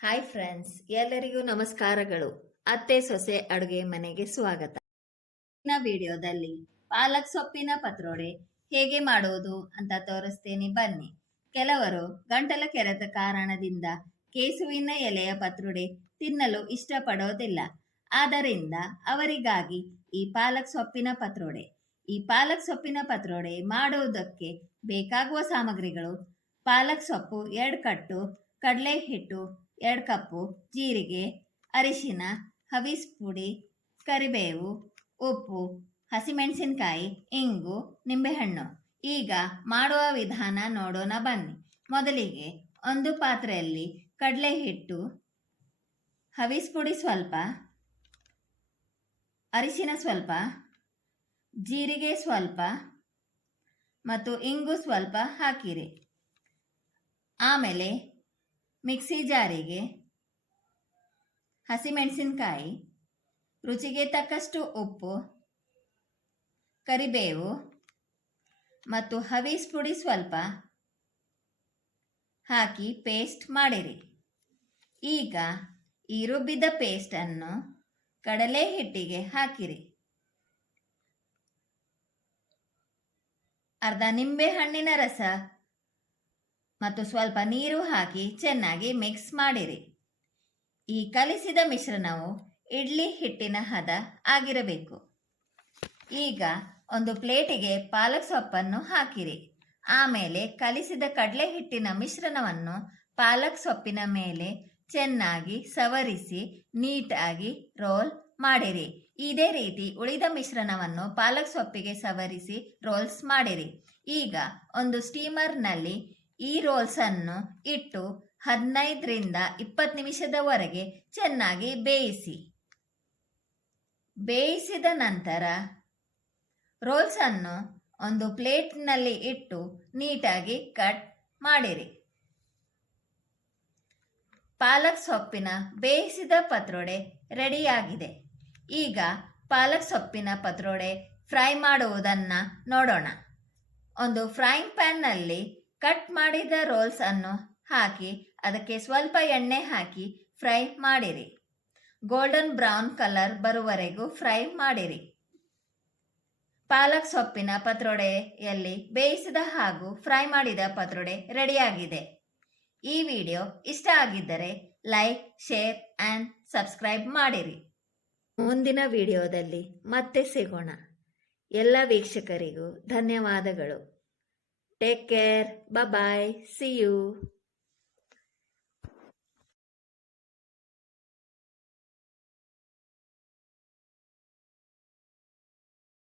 Hi friends, ಎಲ್ಲರಿಗೂ ನಮಸ್ಕಾರಗಳು. ಅತ್ತೆ ಸೊಸೆ ಅಡುಗೆ ಮನೆಗೆ ಸ್ವಾಗತ. ಈ ವಿಡಿಯೋದಲ್ಲಿ ಪಾಲಕ್ ಸೊಪ್ಪಿನ ಪತ್ರೊಡೆ ಹೇಗೆ ಮಾಡುವುದು ಅಂತ ತೋರಿಸ್ತೇನೆ, ಬನ್ನಿ. ಕೆಲವರು ಗಂಟಲ ಕೆರೆತ ಕಾರಣದಿಂದ ಕೇಸುವಿನ ಎಲೆಯ ಪತ್ರೊಡೆ ತಿನ್ನಲು ಇಷ್ಟಪಡೋದಿಲ್ಲ. ಆದ್ದರಿಂದ ಅವರಿಗಾಗಿ ಈ ಪಾಲಕ್ ಸೊಪ್ಪಿನ ಪತ್ರೊಡೆ. ಈ ಪಾಲಕ್ ಸೊಪ್ಪಿನ ಪತ್ರೊಡೆ ಮಾಡುವುದಕ್ಕೆ ಬೇಕಾಗುವ ಸಾಮಗ್ರಿಗಳು: ಪಾಲಕ್ ಸೊಪ್ಪು 2 ಕಟ್ಟು, ಕಡಲೆ ಹಿಟ್ಟು 2 ಕಪ್ಪು, ಜೀರಿಗೆ, ಅರಿಶಿನ, ಹವಿಸ್ ಪುಡಿ, ಕರಿಬೇವು, ಉಪ್ಪು, ಹಸಿಮೆಣಸಿನಕಾಯಿ, ಇಂಗು, ನಿಂಬೆಹಣ್ಣು. ಈಗ ಮಾಡುವ ವಿಧಾನ ನೋಡೋಣ, ಬನ್ನಿ. ಮೊದಲಿಗೆ ಒಂದು ಪಾತ್ರೆಯಲ್ಲಿ ಕಡಲೆ ಹಿಟ್ಟು, ಹವಿಸ್ ಪುಡಿ ಸ್ವಲ್ಪ, ಅರಿಶಿನ ಸ್ವಲ್ಪ, ಜೀರಿಗೆ ಸ್ವಲ್ಪ ಮತ್ತು ಇಂಗು ಸ್ವಲ್ಪ ಹಾಕಿರಿ. ಆಮೇಲೆ ಮಿಕ್ಸಿ ಜಾರಿಗೆ ಹಸಿಮೆಣಸಿನಕಾಯಿ, ರುಚಿಗೆ ತಕ್ಕಷ್ಟು ಉಪ್ಪು, ಕರಿಬೇವು ಮತ್ತು ಹವಿಸ್ ಪುಡಿ ಸ್ವಲ್ಪ ಹಾಕಿ ಪೇಸ್ಟ್ ಮಾಡಿರಿ. ಈಗ ಈ ರುಬ್ಬಿದ ಪೇಸ್ಟನ್ನು ಕಡಲೆ ಹಿಟ್ಟಿಗೆ ಹಾಕಿರಿ. ಅರ್ಧ ನಿಂಬೆ ಹಣ್ಣಿನ ರಸ ಮತ್ತು ಸ್ವಲ್ಪ ನೀರು ಹಾಕಿ ಚೆನ್ನಾಗಿ ಮಿಕ್ಸ್ ಮಾಡಿರಿ. ಈ ಕಲಿಸಿದ ಮಿಶ್ರಣವು ಇಡ್ಲಿ ಹಿಟ್ಟಿನ ಹದ ಆಗಿರಬೇಕು. ಈಗ ಒಂದು ಪ್ಲೇಟಿಗೆ ಪಾಲಕ್ ಸೊಪ್ಪನ್ನು ಹಾಕಿರಿ. ಆಮೇಲೆ ಕಲಿಸಿದ ಕಡಲೆ ಹಿಟ್ಟಿನ ಮಿಶ್ರಣವನ್ನು ಪಾಲಕ್ ಸೊಪ್ಪಿನ ಮೇಲೆ ಚೆನ್ನಾಗಿ ಸವರಿಸಿ ನೀಟಾಗಿ ರೋಲ್ ಮಾಡಿರಿ. ಇದೇ ರೀತಿ ಉಳಿದ ಮಿಶ್ರಣವನ್ನು ಪಾಲಕ್ ಸೊಪ್ಪಿಗೆ ಸವರಿಸಿ ರೋಲ್ಸ್ ಮಾಡಿರಿ. ಈಗ ಒಂದು ಸ್ಟೀಮರ್ನಲ್ಲಿ ಈ ರೋಲ್ಸನ್ನು ಇಟ್ಟು 15ರಿಂದ 20 ನಿಮಿಷದವರೆಗೆ ಚೆನ್ನಾಗಿ ಬೇಯಿಸಿ. ಬೇಯಿಸಿದ ನಂತರ ರೋಲ್ಸನ್ನು ಒಂದು ಪ್ಲೇಟ್ನಲ್ಲಿ ಇಟ್ಟು ನೀಟಾಗಿ ಕಟ್ ಮಾಡಿರಿ. ಪಾಲಕ್ ಸೊಪ್ಪಿನ ಬೇಯಿಸಿದ ಪತ್ರೊಡೆ ರೆಡಿಯಾಗಿದೆ. ಈಗ ಪಾಲಕ್ ಸೊಪ್ಪಿನ ಪತ್ರೊಡೆ ಫ್ರೈ ಮಾಡುವುದನ್ನು ನೋಡೋಣ. ಒಂದು ಫ್ರೈಯಿಂಗ್ ಪ್ಯಾನ್ನಲ್ಲಿ ಕಟ್ ಮಾಡಿದ ರೋಲ್ಸ್ ಅನ್ನು ಹಾಕಿ ಅದಕ್ಕೆ ಸ್ವಲ್ಪ ಎಣ್ಣೆ ಹಾಕಿ ಫ್ರೈ ಮಾಡಿರಿ. ಗೋಲ್ಡನ್ ಬ್ರೌನ್ ಕಲರ್ ಬರುವವರೆಗೂ ಫ್ರೈ ಮಾಡಿರಿ. ಪಾಲಕ್ ಸೊಪ್ಪಿನ ಪತ್ರೊಡೆಯಲ್ಲಿ ಬೇಯಿಸಿದ ಹಾಗೂ ಫ್ರೈ ಮಾಡಿದ ಪತ್ರೊಡೆ ರೆಡಿಯಾಗಿದೆ. ಈ ವಿಡಿಯೋ ಇಷ್ಟ ಆಗಿದ್ದರೆ ಲೈಕ್, ಶೇರ್ ಆ್ಯಂಡ್ ಸಬ್ಸ್ಕ್ರೈಬ್ ಮಾಡಿರಿ. ಮುಂದಿನ ವಿಡಿಯೋದಲ್ಲಿ ಮತ್ತೆ ಸಿಗೋಣ. ಎಲ್ಲ ವೀಕ್ಷಕರಿಗೂ ಧನ್ಯವಾದಗಳು. Take care. Bye. See you.